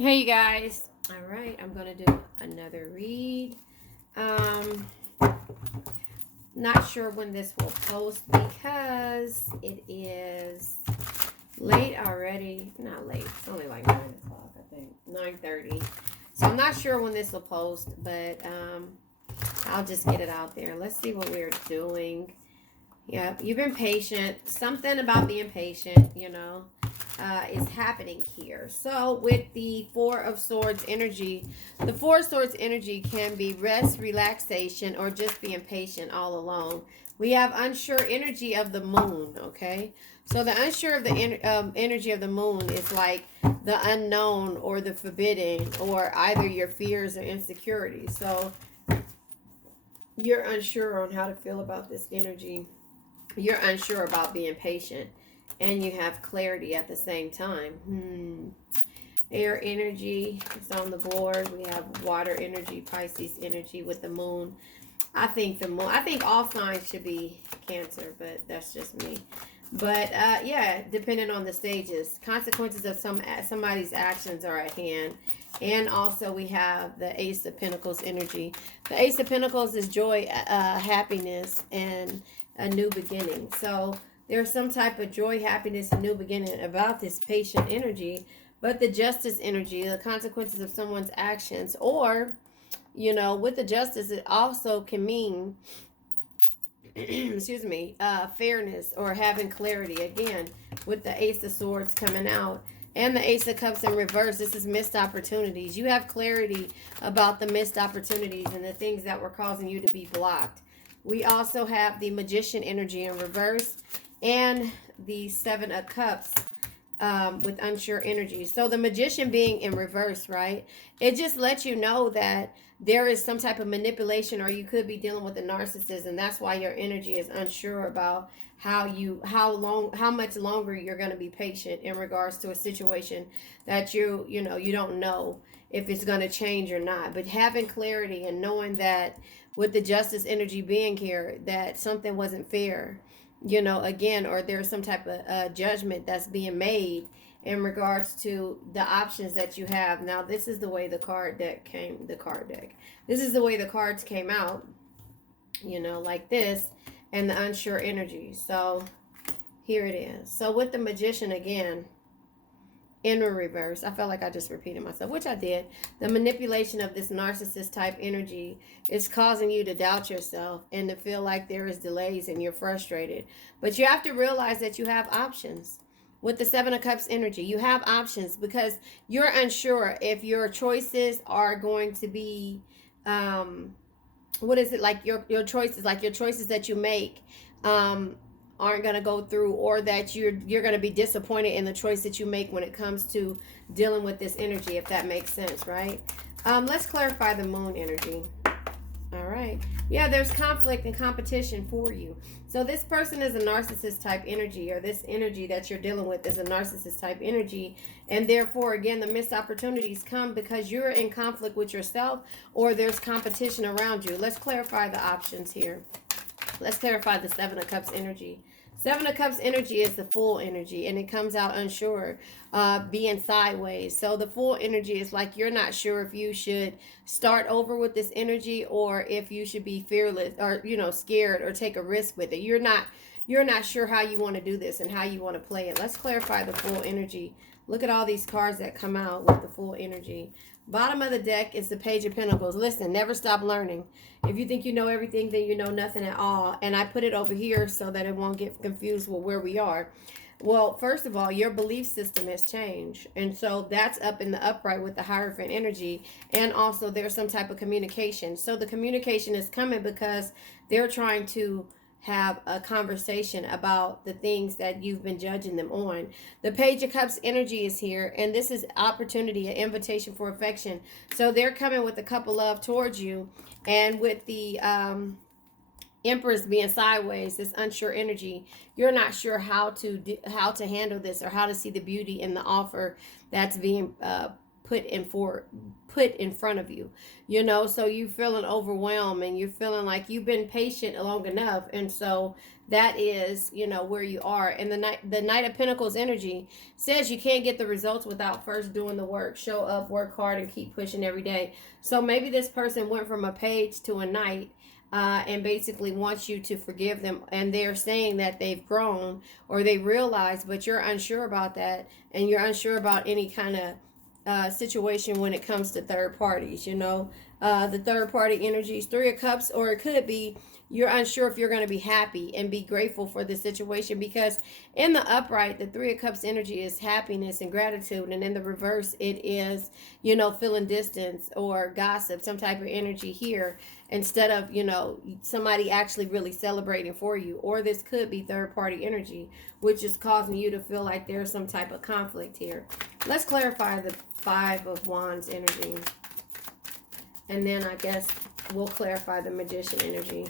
Hey you guys. All right, I'm gonna do another read. Um, Not sure when this will post because it is late already. Not late. It's only like 9 o'clock, I think. 9:30. So I'm not sure when this will post, but I'll just get it out there. Let's see what we're doing. Yeah, you've been patient. Something about being patient, is happening here. So, with the Four of Swords energy, the Four of Swords energy can be rest, relaxation, or just being patient all along. We have unsure energy of the moon, okay? So, the unsure of the energy of the moon is like the unknown or the forbidden, or either your fears or insecurities. So, you're unsure on how to feel about this energy, you're unsure about being patient, and you have clarity at the same time. Air energy is on the board. We have water energy, Pisces energy with the moon. I think all signs should be Cancer, but that's just me. But yeah, depending on the stages, consequences of somebody's actions are at hand. And also we have the Ace of Pentacles energy. The Ace of Pentacles is joy, happiness, and a new beginning. So there's some type of joy, happiness, and new beginning about this patient energy. But the Justice energy, the consequences of someone's actions, or with the Justice, it also can mean excuse me, fairness or having clarity. Again, with the Ace of Swords coming out and the Ace of Cups in reverse, this is missed opportunities. You have clarity about the missed opportunities and the things that were causing you to be blocked. We also have the Magician energy in reverse and the Seven of Cups with unsure energy. So the Magician being in reverse, right? It just lets you know that there is some type of manipulation, or you could be dealing with a narcissist, and that's why your energy is unsure about how much longer you're going to be patient in regards to a situation that you don't know if it's going to change or not. But having clarity and knowing that with the Justice energy being here, that something wasn't fair, again, or there's some type of judgment that's being made in regards to the options that you have. Now, this is the way this is the way the cards came out, like this, and the unsure energy. So here it is. So with the Magician, again, in reverse, I felt like I just repeated myself, which I did. The manipulation of this narcissist type energy is causing you to doubt yourself and to feel like there is delays and you're frustrated. But you have to realize that you have options. With the Seven of Cups energy, you have options because you're unsure if your choices are going to be what is it, like your choices, like your choices that you make aren't going to go through, or that you're going to be disappointed in the choice that you make when it comes to dealing with this energy, if that makes sense, right? Let's clarify the moon energy. All right. Yeah, there's conflict and competition for you. So this person is a narcissist type energy, or this energy that you're dealing with is a narcissist type energy. And therefore, again, the missed opportunities come because you're in conflict with yourself, or there's competition around you. Let's clarify the options here. Let's clarify the Seven of Cups energy. Seven of Cups energy is the full energy, and it comes out unsure, being sideways. So the full energy is like you're not sure if you should start over with this energy, or if you should be fearless, or scared, or take a risk with it. You're not sure how you want to do this and how you want to play it. Let's clarify the full energy. Look at all these cards that come out with the full energy. Bottom of the deck is the Page of Pentacles. Listen, never stop learning. If you think you know everything, then you know nothing at all. And I put it over here so that it won't get confused with where we are. Well, first of all, your belief system has changed. And so that's up in the upright with the Hierophant energy. And also there's some type of communication. So the communication is coming because they're trying to have a conversation about the things that you've been judging them on. The Page of Cups energy is here, and this is opportunity, an invitation for affection. So they're coming with a cup of love towards you, and with the Empress being sideways, this unsure energy, you're not sure how to handle this, or how to see the beauty in the offer that's being put in front of you, you know. So you feeling overwhelmed, and you're feeling like you've been patient long enough, and so that is, you know, where you are. And the Knight of Pentacles energy says you can't get the results without first doing the work. Show up, work hard, and keep pushing every day. So maybe this person went from a page to a knight, and basically wants you to forgive them, and they're saying that they've grown or they realize, but you're unsure about that, and you're unsure about any kind of situation when it comes to third parties, you know. The third party energies, Three of Cups, or it could be you're unsure if you're going to be happy and be grateful for the situation, because in the upright, the Three of Cups energy is happiness and gratitude, and in the reverse, it is, you know, feeling distance or gossip, some type of energy here, instead of, you know, somebody actually really celebrating for you. Or this could be third party energy, which is causing you to feel like there's some type of conflict here. Let's clarify the Five of Wands energy, and then I guess we'll clarify the Magician energy.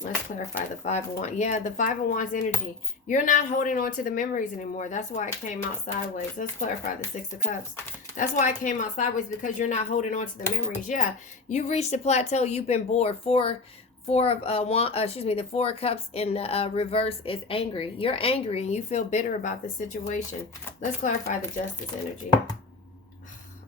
Let's clarify the Five of Wands. Yeah, the Five of Wands energy. You're not holding on to the memories anymore. That's why it came out sideways. Let's clarify the Six of Cups. That's why it came out sideways, because you're not holding on to the memories. Yeah, you've reached a plateau. You've been bored. The Four of Cups in the reverse is angry. You're angry and you feel bitter about the situation. Let's clarify the Justice energy.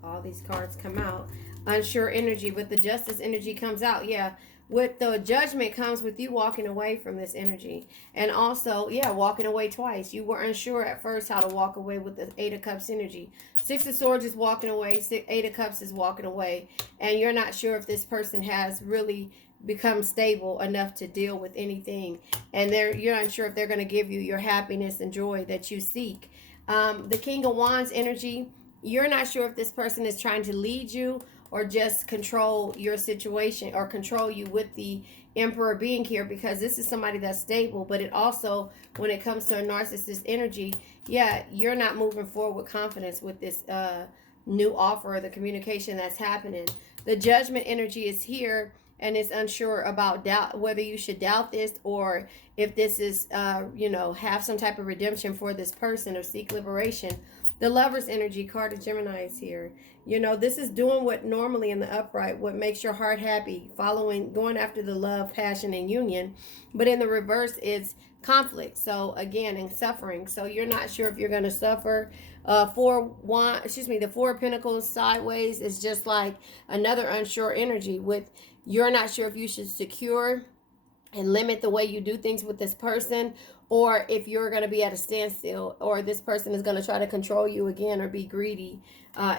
All these cards come out. Unsure energy, but the Justice energy comes out. Yeah. With the Judgment comes with you walking away from this energy. And also, yeah, walking away twice. You were unsure at first how to walk away with the Eight of Cups energy. Six of Swords is walking away. Eight of Cups is walking away. And you're not sure if this person has really become stable enough to deal with anything. And you're unsure if they're going to give you your happiness and joy that you seek. The King of Wands energy, you're not sure if this person is trying to lead you or just control your situation, or control you with the Emperor being here, because this is somebody that's stable. But it also, when it comes to a narcissist energy, yeah, you're not moving forward with confidence with this new offer or the communication that's happening. The Judgment energy is here, and it's unsure about whether you should doubt this, or if this is, you know, have some type of redemption for this person or seek liberation. The Lover's energy, card of Gemini, is here. You know, this is doing what normally in the upright, what makes your heart happy, going after the love, passion, and union. But in the reverse, it's conflict. So again, and suffering. So you're not sure if you're going to suffer. The Four of Pentacles sideways is just like another unsure energy. You're not sure if you should secure and limit the way you do things with this person, or if you're going to be at a standstill, or this person is going to try to control you again, or be greedy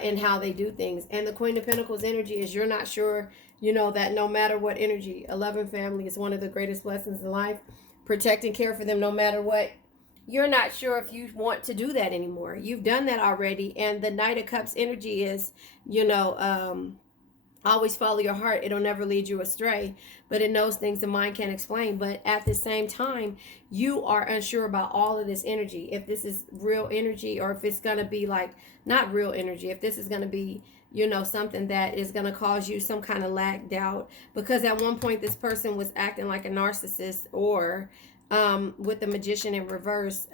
in how they do things. And the Queen of Pentacles energy is you're not sure, you know, that no matter what energy, a loving family is one of the greatest blessings in life. Protect and care for them no matter what. You're not sure if you want to do that anymore. You've done that already. And the Knight of Cups energy is, you know, always follow your heart. It'll never lead you astray, but it knows things the mind can't explain. But at the same time, you are unsure about all of this energy. If this is real energy, or if it's going to be like not real energy. If this is going to be, you know, something that is going to cause you some kind of lack, doubt. Because at one point, this person was acting like a narcissist, or with the Magician in reverse,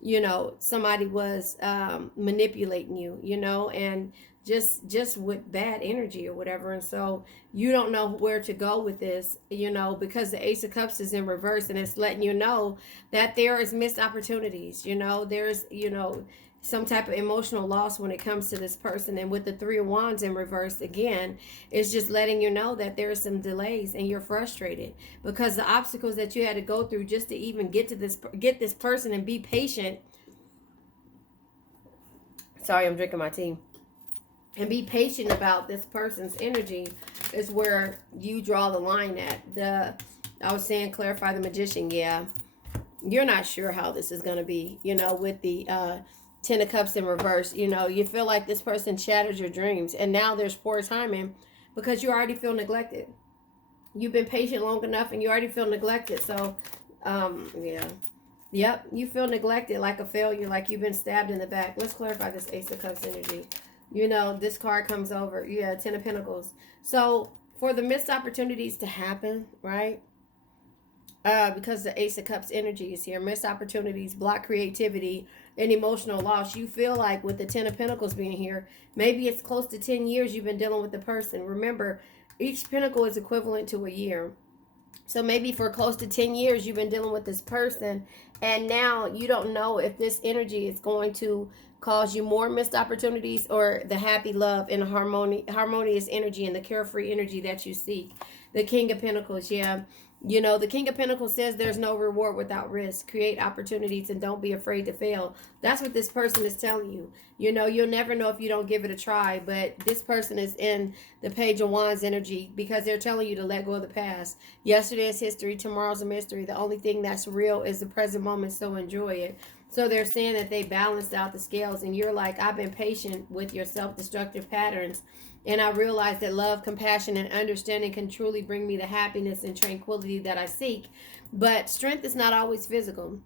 you know, somebody was manipulating you, you know, and just with bad energy or whatever. And so you don't know where to go with this, you know, because the Ace of Cups is in reverse, and it's letting you know that there is missed opportunities, you know, there's, you know, some type of emotional loss when it comes to this person. And with the Three of Wands in reverse, again, it's just letting you know that there are some delays, and you're frustrated because the obstacles that you had to go through just to even get this person and be patient. Sorry, I'm drinking my tea. And be patient about this person's energy is where you draw the line at. I was saying clarify the Magician. Yeah, you're not sure how this is going to be, you know, with the Ten of Cups in reverse. You know, you feel like this person shattered your dreams, and now there's poor timing because you already feel neglected. You've been patient long enough, and you already feel neglected. So, yeah. Yep, you feel neglected, like a failure, like you've been stabbed in the back. Let's clarify this Ace of Cups energy. You know, this card comes over. Yeah, Ten of Pentacles. So, for the missed opportunities to happen, right? Because the Ace of Cups energy is here. Missed opportunities, block creativity, an emotional loss. You feel like with the Ten of Pentacles being here, maybe it's close to 10 years you've been dealing with the person. Remember, each pentacle is equivalent to a year. So maybe for close to 10 years you've been dealing with this person, and now you don't know if this energy is going to cause you more missed opportunities or the happy love and harmonious energy and the carefree energy that you seek. The King of Pentacles, yeah. You know, the King of Pentacles says there's no reward without risk. Create opportunities and don't be afraid to fail. That's what this person is telling you. You know, you'll never know if you don't give it a try, but this person is in the Page of Wands energy because they're telling you to let go of the past. Yesterday is history, tomorrow's a mystery. The only thing that's real is the present moment, so enjoy it. So they're saying that they balanced out the scales, and you're like, I've been patient with your self-destructive patterns, and I realize that love, compassion, and understanding can truly bring me the happiness and tranquility that I seek. But strength is not always physical.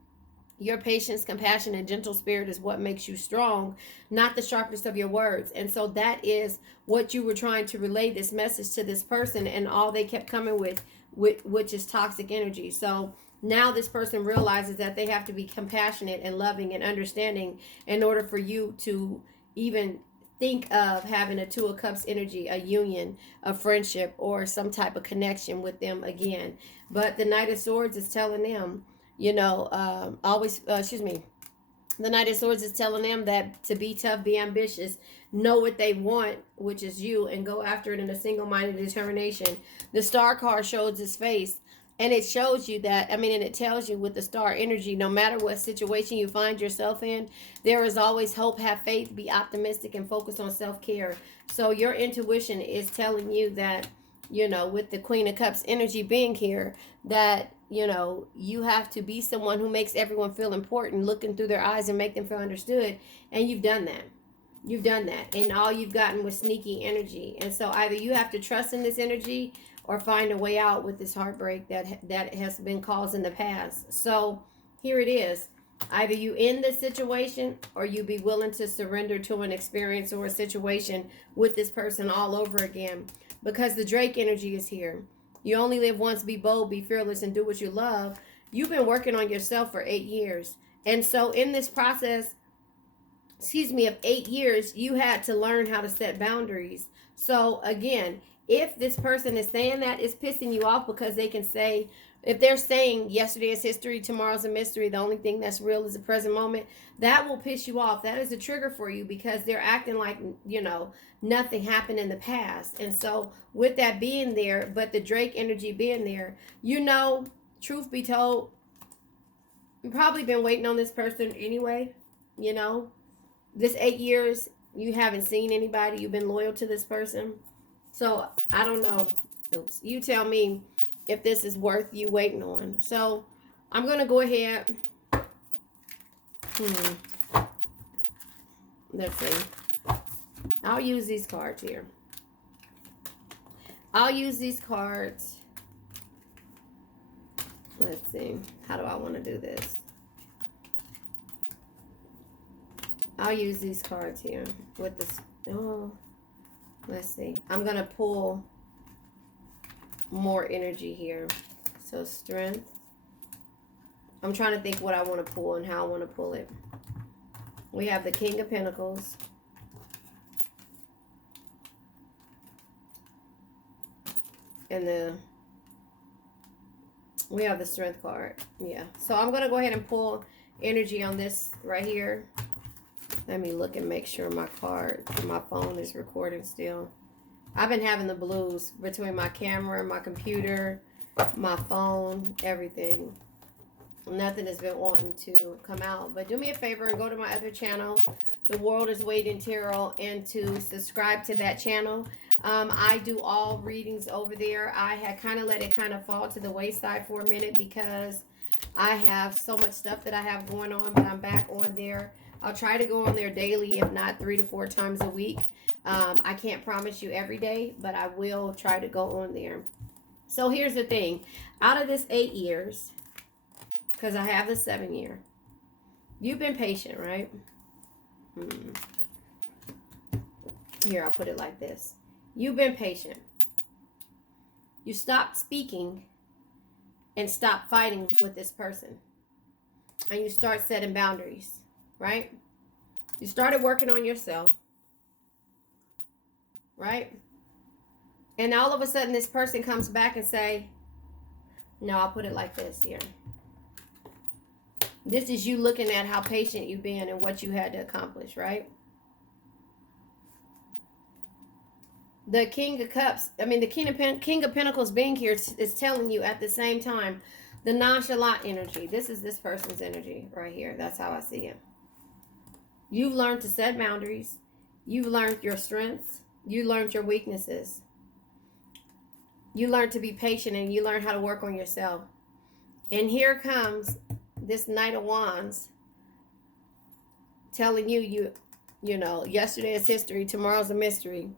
Your patience, compassion, and gentle spirit is what makes you strong, not the sharpness of your words. And so that is what you were trying to relay this message to this person, and all they kept coming with which is toxic energy. So now this person realizes that they have to be compassionate and loving and understanding in order for you to even think of having a Two of Cups energy, a union, a friendship, or some type of connection with them again. But the Knight of Swords is telling them, you know, the Knight of Swords is telling them that to be tough, be ambitious, know what they want, which is you, and go after it in a single-minded determination. The Star card shows his face, and it shows you that, and it tells you with the Star energy, no matter what situation you find yourself in, there is always hope. Have faith, be optimistic, and focus on self-care. So your intuition is telling you that, you know, with the Queen of Cups energy being here, that, you know, you have to be someone who makes everyone feel important, looking through their eyes and make them feel understood. And you've done that. You've done that. And all you've gotten was sneaky energy. And so either you have to trust in this energy or find a way out with this heartbreak that has been caused in the past. So here it is. Either you end this situation or you be willing to surrender to an experience or a situation with this person all over again. Because the Drake energy is here. You only live once. Be bold, be fearless, and do what you love. You've been working on yourself for 8 years. And so in this process, of 8 years, you had to learn how to set boundaries. So again, if this person is saying that, it's pissing you off because they can say, if they're saying yesterday is history, tomorrow's a mystery, the only thing that's real is the present moment, that will piss you off. That is a trigger for you because they're acting like, you know, nothing happened in the past. And so with that being there, but the Drake energy being there, you know, truth be told, you've probably been waiting on this person anyway. You know, this 8 years, you haven't seen anybody. You've been loyal to this person. So I don't know. Oops. You tell me if this is worth you waiting on. So I'm going to go ahead. Let's see. I'll use these cards here. I'll use these cards. Let's see. How do I want to do this? I'll use these cards here with this. Oh, let's see. I'm going to pull more energy here. So strength. I'm trying to think what I want to pull and how I want to pull it. We have the King of Pentacles. And we have the Strength card. Yeah. So I'm going to go ahead and pull energy on this right here. Let me look and make sure my phone is recording still. I've been having the blues between my camera, my computer, my phone, everything. Nothing has been wanting to come out. But do me a favor and go to my other channel, The World is Waiting Tarot, and to subscribe to that channel. I do all readings over there. I had kind of let it kind of fall to the wayside for a minute because I have so much stuff that I have going on, but I'm back on there. I'll try to go on there daily, if not 3 to 4 times a week. I can't promise you every day, but I will try to go on there. So here's the thing. Out of this 8 years, because I have the 7 year, you've been patient, right? Here, I'll put it like this. You've been patient. You stopped speaking and stopped fighting with this person. And you start setting boundaries, right? You started working on yourself, right? And all of a sudden this person comes back and say, no, I'll put it like this here. This is you looking at how patient you've been and what you had to accomplish, right? The King of Cups, the King of Pentacles being here is telling you at the same time, the nonchalant energy. This is this person's energy right here. That's how I see it. You've learned to set boundaries. You've learned your strengths. You learned your weaknesses. You learned to be patient, and you learned how to work on yourself. And here comes this Knight of Wands telling you, yesterday is history, tomorrow's a mystery.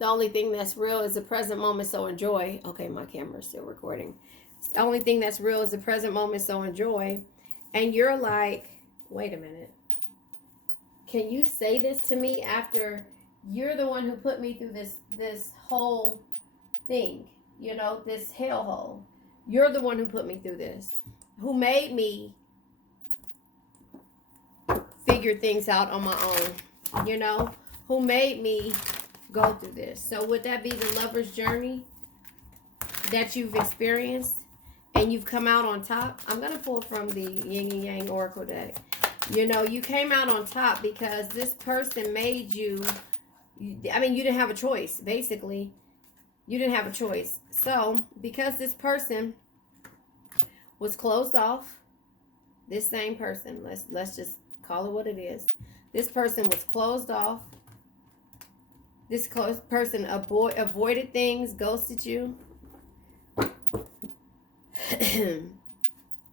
The only thing that's real is the present moment, so enjoy. Okay, my camera's still recording. The only thing that's real is the present moment, so enjoy. And you're like, wait a minute. Can you say this to me after you're the one who put me through this whole thing, this hellhole? You're the one who put me through this, who made me figure things out on my own, who made me go through this. So would that be the lover's journey that you've experienced and you've come out on top? I'm going to pull from the Yin and Yang Oracle deck. You came out on top because this person made you didn't have a choice, basically. You didn't have a choice. So, because this person was closed off, this same person, let's just call it what it is. This person was closed off. This person avoided things, ghosted you.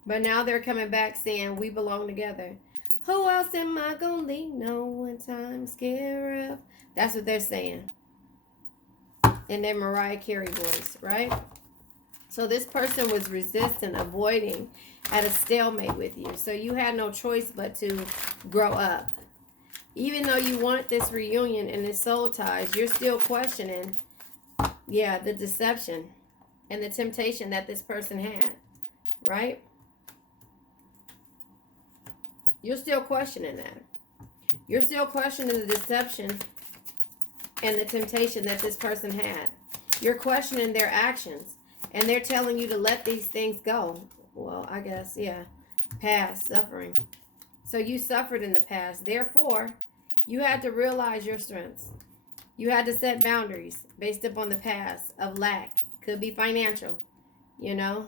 But now they're coming back saying, we belong together. Who else am I gonna leave? No one time scared of. That's what they're saying. In their Mariah Carey voice, right? So this person was resistant, avoiding, at a stalemate with you. So you had no choice but to grow up. Even though you want this reunion and this soul ties, you're still questioning, the deception and the temptation that this person had, right? You're still questioning that. You're still questioning the deception and the temptation that this person had. You're questioning their actions, and they're telling you to let these things go. Well, I guess, past suffering. So you suffered in the past. Therefore, you had to realize your strengths. You had to set boundaries based upon the past of lack. Could be financial, And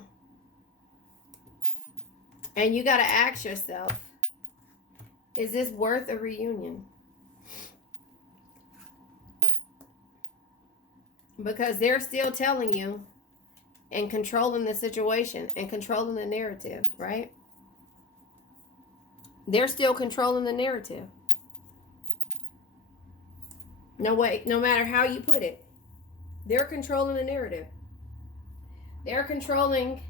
you got to ask yourself, is this worth a reunion? Because they're still telling you and controlling the situation and controlling the narrative, right? They're still controlling the narrative. No matter how you put it, they're controlling the narrative. They're controlling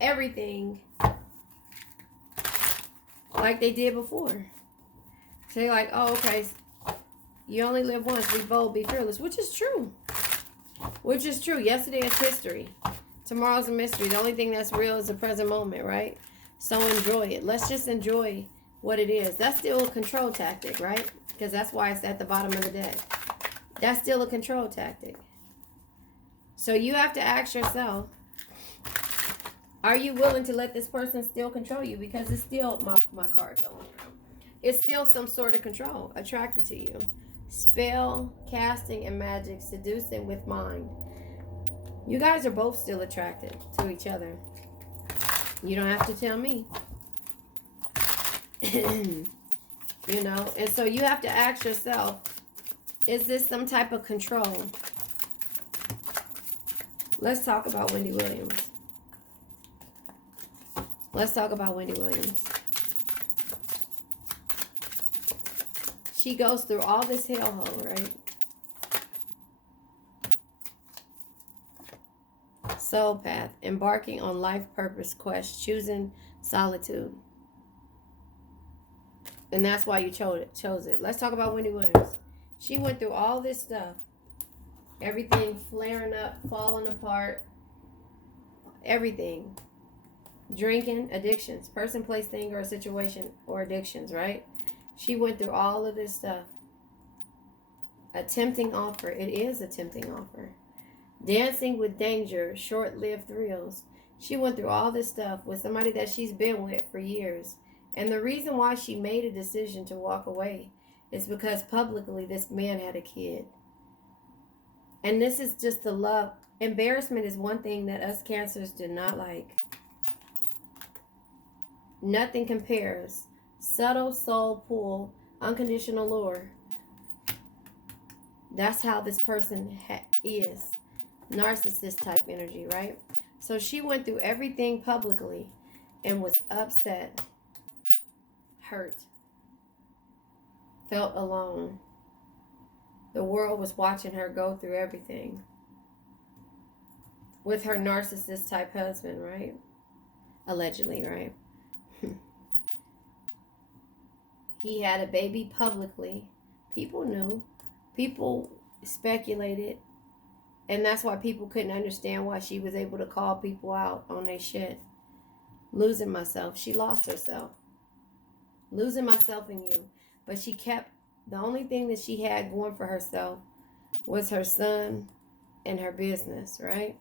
everything like they did before. So they're like, oh, okay, you only live once, be bold, be fearless, which is true. Yesterday is history. Tomorrow's a mystery. The only thing that's real is the present moment, right? So enjoy it. Let's just enjoy what it is. That's still a control tactic, right? Because that's why it's at the bottom of the deck. That's still a control tactic. So you have to ask yourself, are you willing to let this person still control you? Because it's still, my card's on. It's still some sort of control attracted to you. Spell, casting, and magic, seducing with mind. You guys are both still attracted to each other. You don't have to tell me. And so you have to ask yourself, is this some type of control? Let's talk about Wendy Williams. She goes through all this hellhole, right? Soul path, embarking on life purpose quest, choosing solitude. And that's why you chose it. Let's talk about Wendy Williams. She went through all this stuff. Everything flaring up, falling apart. Everything. Drinking, addictions. Person, place, thing, or a situation, or addictions, right? She went through all of this stuff. A tempting offer. It is a tempting offer. Dancing with danger, short-lived thrills. She went through all this stuff with somebody that she's been with for years. And the reason why she made a decision to walk away is because publicly this man had a kid. And this is just the love. Embarrassment is one thing that us Cancers do not like. Nothing compares. Subtle soul pull, unconditional lure. That's how this person is. Narcissist type energy, right? So she went through everything publicly and was upset, hurt, felt alone. The world was watching her go through everything with her narcissist type husband, right? Allegedly, right? He had a baby publicly. People knew. People speculated. And that's why people couldn't understand why she was able to call people out on their shit. Losing myself. She lost herself. Losing myself in you. But she kept, the only thing that she had going for herself was her son and her business, right?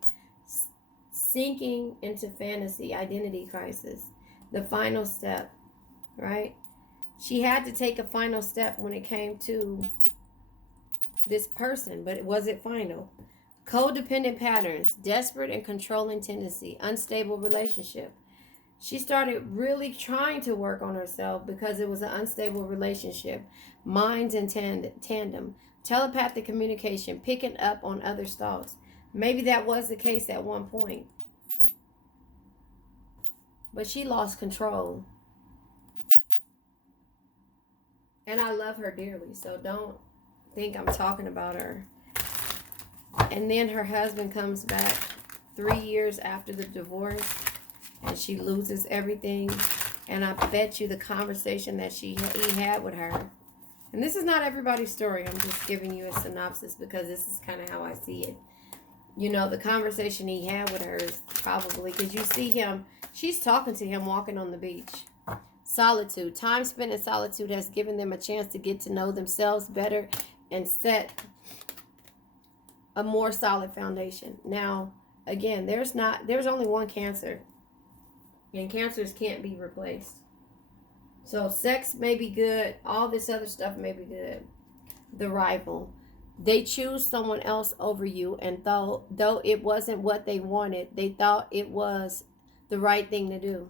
Sinking into fantasy, identity crisis. The final step, right? She had to take a final step when it came to this person, but was it final? Codependent patterns, desperate and controlling tendency, unstable relationship. She started really trying to work on herself because it was an unstable relationship. Minds in tandem, telepathic communication, picking up on others' thoughts. Maybe that was the case at one point. But she lost control. And I love her dearly, so don't think I'm talking about her. And then her husband comes back 3 years after the divorce, and she loses everything. And I bet you the conversation that he had with her, and this is not everybody's story, I'm just giving you a synopsis because this is kind of how I see it. You know, the conversation he had with her is probably, because you see him, she's talking to him walking on the beach. Solitude. Time spent in solitude has given them a chance to get to know themselves better and set a more solid foundation. Now, again, there's only one Cancer. And Cancers can't be replaced. So sex may be good. All this other stuff may be good. The rival. They choose someone else over you, and though it wasn't what they wanted, they thought it was the right thing to do.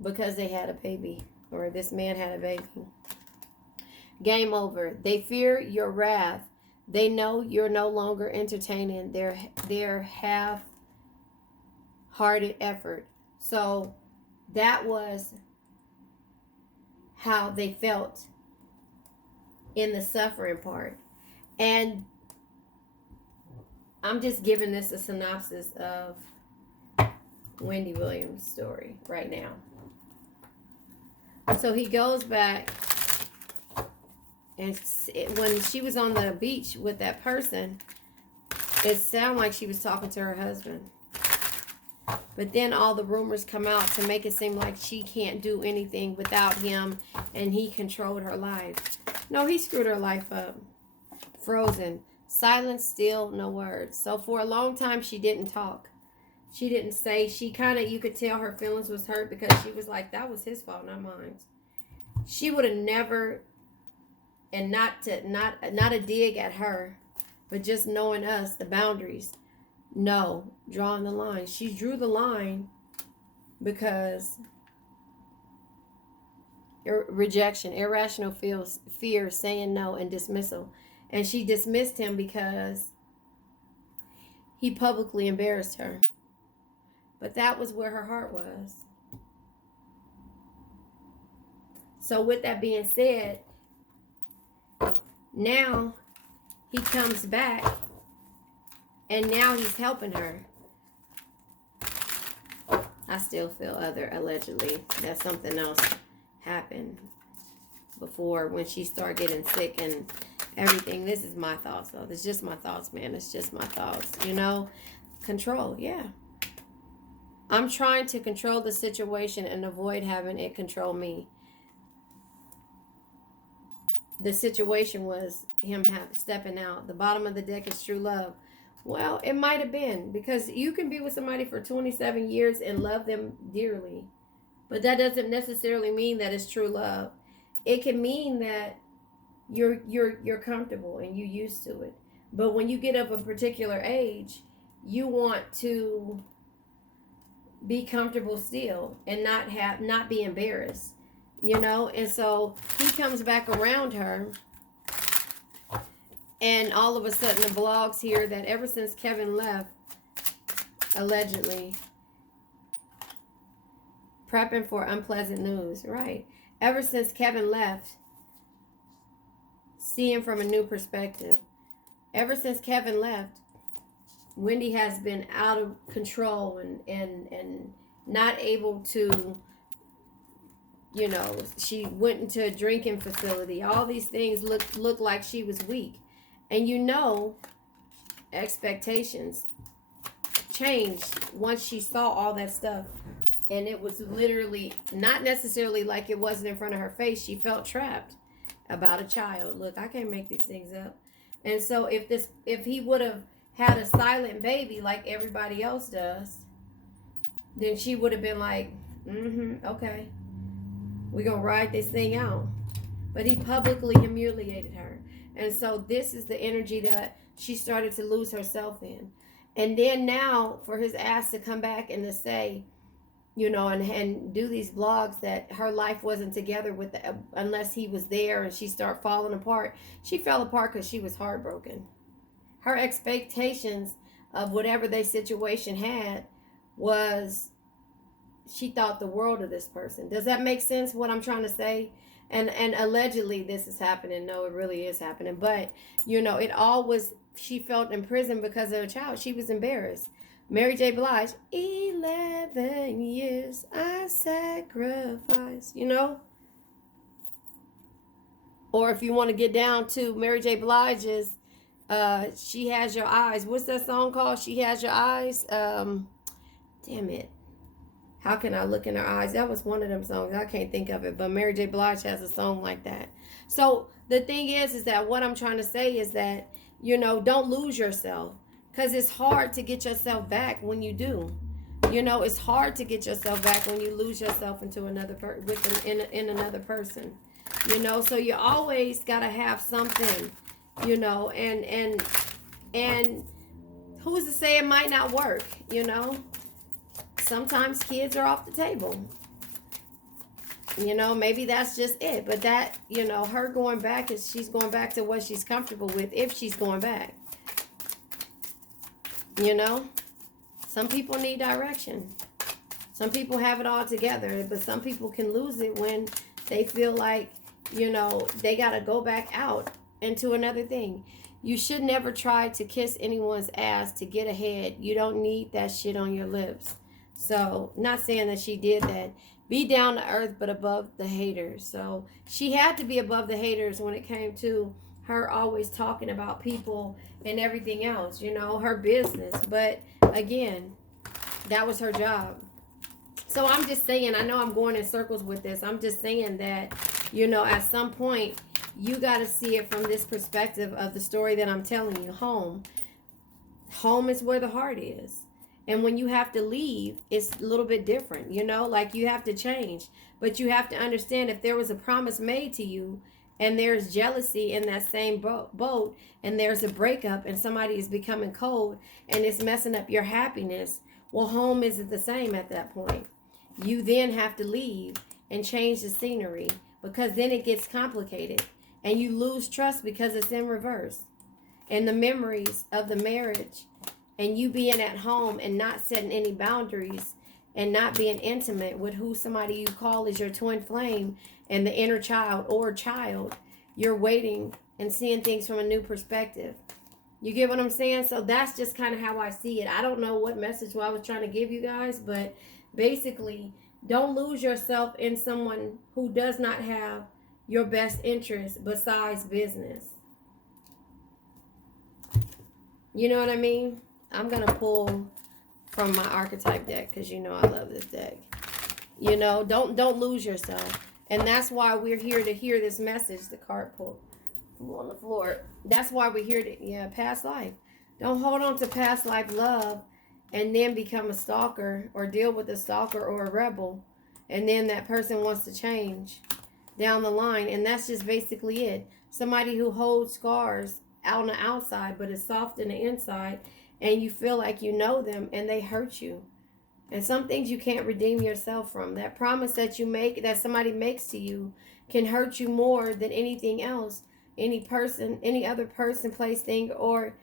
Because they had a baby, or this man had a baby. Game over. They fear your wrath. They know you're no longer entertaining their half-hearted effort. So that was how they felt in the suffering part. And I'm just giving this a synopsis of Wendy Williams' story right now. So he goes back, and when she was on the beach with that person, it sounded like she was talking to her husband. But then all the rumors come out to make it seem like she can't do anything without him, and he controlled her life. No, he screwed her life up. Frozen. Silence, still, no words. So for a long time, she didn't talk. She didn't say. She kind of, you could tell her feelings was hurt because she was like, that was his fault, not mine. She would have never, and not a dig at her, but just knowing us, the boundaries. No, drawing the line. She drew the line because rejection, irrational fear, saying no, and dismissal. And she dismissed him because he publicly embarrassed her. But that was where her heart was. So with that being said, now he comes back and now he's helping her. I still feel allegedly that something else happened before when she started getting sick and everything. This is my thoughts though. It's just my thoughts, man. It's just my thoughts. You know, control, yeah. I'm trying to control the situation and avoid having it control me. The situation was him stepping out. The bottom of the deck is true love. Well, it might have been, because you can be with somebody for 27 years and love them dearly. But that doesn't necessarily mean that it's true love. It can mean that you're comfortable and you used to it. But when you get of a particular age, you want to be comfortable still and not be embarrassed, you know. And so he comes back around her, and all of a sudden the blogs here that ever since Kevin left, allegedly prepping for unpleasant news, right? Ever since Kevin left, seeing from a new perspective. Ever since Kevin left, Wendy has been out of control and not able to, you know, she went into a drinking facility. All these things look like she was weak. And you know, expectations changed once she saw all that stuff. And it was literally not necessarily like it wasn't in front of her face. She felt trapped about a child. Look, I can't make these things up. And so if he would have had a silent baby like everybody else does, then she would have been like, okay, we're going to ride this thing out. But he publicly humiliated her. And so this is the energy that she started to lose herself in. And then now for his ass to come back and to say, you know, and do these blogs that her life wasn't together with unless he was there, and she started falling apart. She fell apart because she was heartbroken. Her expectations of whatever their situation had was, she thought the world of this person. Does that make sense, what I'm trying to say? And allegedly this is happening. No, it really is happening. But, you know, it all was, she felt in prison because of a child. She was embarrassed. Mary J. Blige, 11 years I sacrificed, you know? Or if you want to get down to Mary J. Blige's, She Has Your Eyes. What's that song called? She Has Your Eyes. Damn it. How Can I Look in Her Eyes? That was one of them songs. I can't think of it. But Mary J. Blige has a song like that. So the thing is that what I'm trying to say is that, you know, don't lose yourself. Because it's hard to get yourself back when you do. You know, it's hard to get yourself back when you lose yourself into another in another person. You know, so you always gotta have something, you know, and who's to say it might not work, you know? Sometimes kids are off the table. You know, maybe that's just it. But that, you know, her going back is she's going back to what she's comfortable with, if she's going back. You know, some people need direction. Some people have it all together, but some people can lose it when they feel like, you know, they got to go back out into another thing. You should never try to kiss anyone's ass to get ahead. You don't need that shit on your lips. So, not saying that she did that. Be down to earth, but above the haters. So, she had to be above the haters when it came to her always talking about people and everything else, you know, her business. But again, that was her job. So I'm just saying, I know I'm going in circles with this. I'm just saying that, you know, at some point, you got to see it from this perspective of the story that I'm telling you. Home is where the heart is. And when you have to leave, it's a little bit different, you know, like you have to change. But you have to understand, if there was a promise made to you, and there's jealousy in that same boat, and there's a breakup, and somebody is becoming cold, and it's messing up your happiness, well, home isn't the same at that point. You then have to leave and change the scenery, because then it gets complicated, and you lose trust because it's in reverse. And the memories of the marriage, and you being at home and not setting any boundaries, and not being intimate with who somebody you call is your twin flame, and the inner child or child, you're waiting and seeing things from a new perspective. You get what I'm saying? So that's just kind of how I see it. I don't know what message I was trying to give you guys, but basically, don't lose yourself in someone who does not have your best interest besides business. You know what I mean? I'm going to pull from my archetype deck, because you know I love this deck. You know, don't lose yourself. And that's why we're here to hear this message. The card pulled on the floor. That's why we're here to, yeah, past life. Don't hold on to past life love and then become a stalker or deal with a stalker or a rebel. And then that person wants to change down the line. And that's just basically it. Somebody who holds scars out on the outside but is soft in the inside, and you feel like you know them and they hurt you. And some things you can't redeem yourself from. That promise that you make, that somebody makes to you, can hurt you more than anything else. Any person, any other person, place, thing, or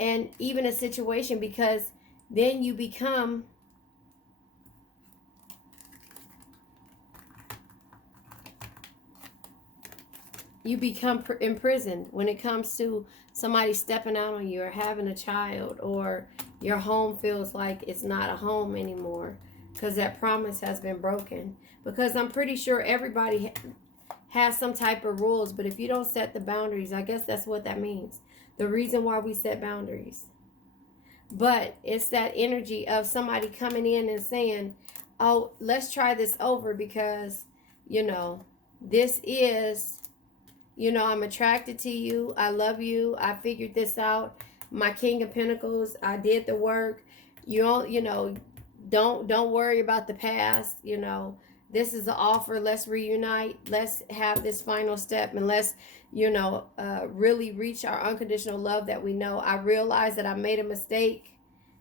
and even a situation, because then you become imprisoned when it comes to somebody stepping out on you or having a child, or your home feels like it's not a home anymore because that promise has been broken. Because I'm pretty sure everybody has some type of rules, but if you don't set the boundaries, I guess that's what that means. The reason why we set boundaries. But it's that energy of somebody coming in and saying, oh, let's try this over because, you know, this is, you know, I'm attracted to you. I love you. I figured this out. My King of Pentacles, I did the work. You know, don't worry about the past. You know, this is an offer. Let's reunite. Let's have this final step, and let's, you know, really reach our unconditional love that we know. I realize that I made a mistake.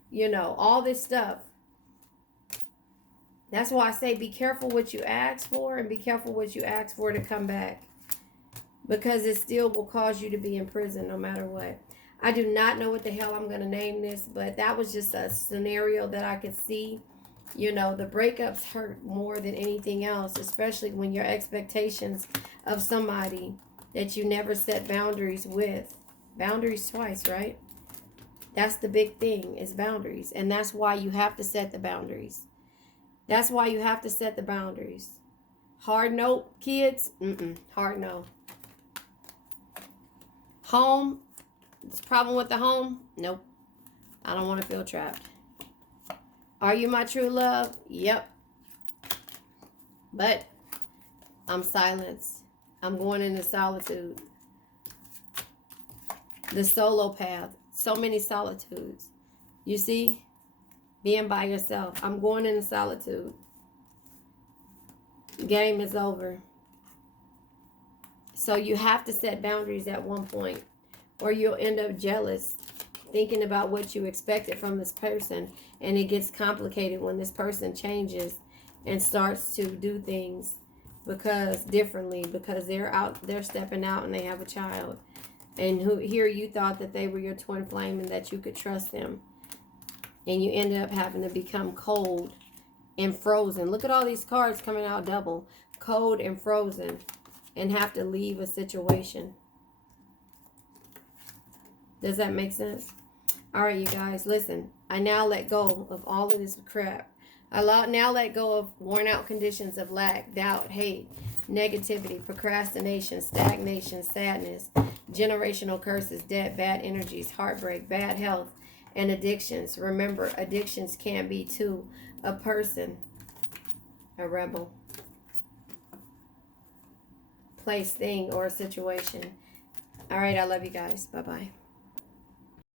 You know, all this stuff. That's why I say be careful what you ask for, and be careful what you ask for to come back. Because it still will cause you to be in prison no matter what. I do not know what the hell I'm going to name this, but that was just a scenario that I could see. You know, the breakups hurt more than anything else, especially when your expectations of somebody that you never set boundaries with. Boundaries twice, right? That's the big thing, is boundaries. And that's why you have to set the boundaries. That's why you have to set the boundaries. Hard no, kids? Hard no. Home? This problem with the home? Nope. I don't want to feel trapped. Are you my true love? Yep. But I'm silenced. I'm going into solitude. The solo path. So many solitudes. You see? Being by yourself. I'm going into solitude. Game is over. So you have to set boundaries at one point, or you'll end up jealous, thinking about what you expected from this person, and it gets complicated when this person changes and starts to do things differently because they're stepping out and they have a child. And here you thought that they were your twin flame and that you could trust them, and you ended up having to become cold and frozen. Look at all these cards coming out double. Cold and frozen, and have to leave a situation. Does that make sense? All right, you guys, listen. I now let go of all of this crap. I now let go of worn out conditions of lack, doubt, hate, negativity, procrastination, stagnation, sadness, generational curses, debt, bad energies, heartbreak, bad health, and addictions. Remember, addictions can be to a person, a rebel, place, thing, or a situation. All right, I love you guys. Bye-bye.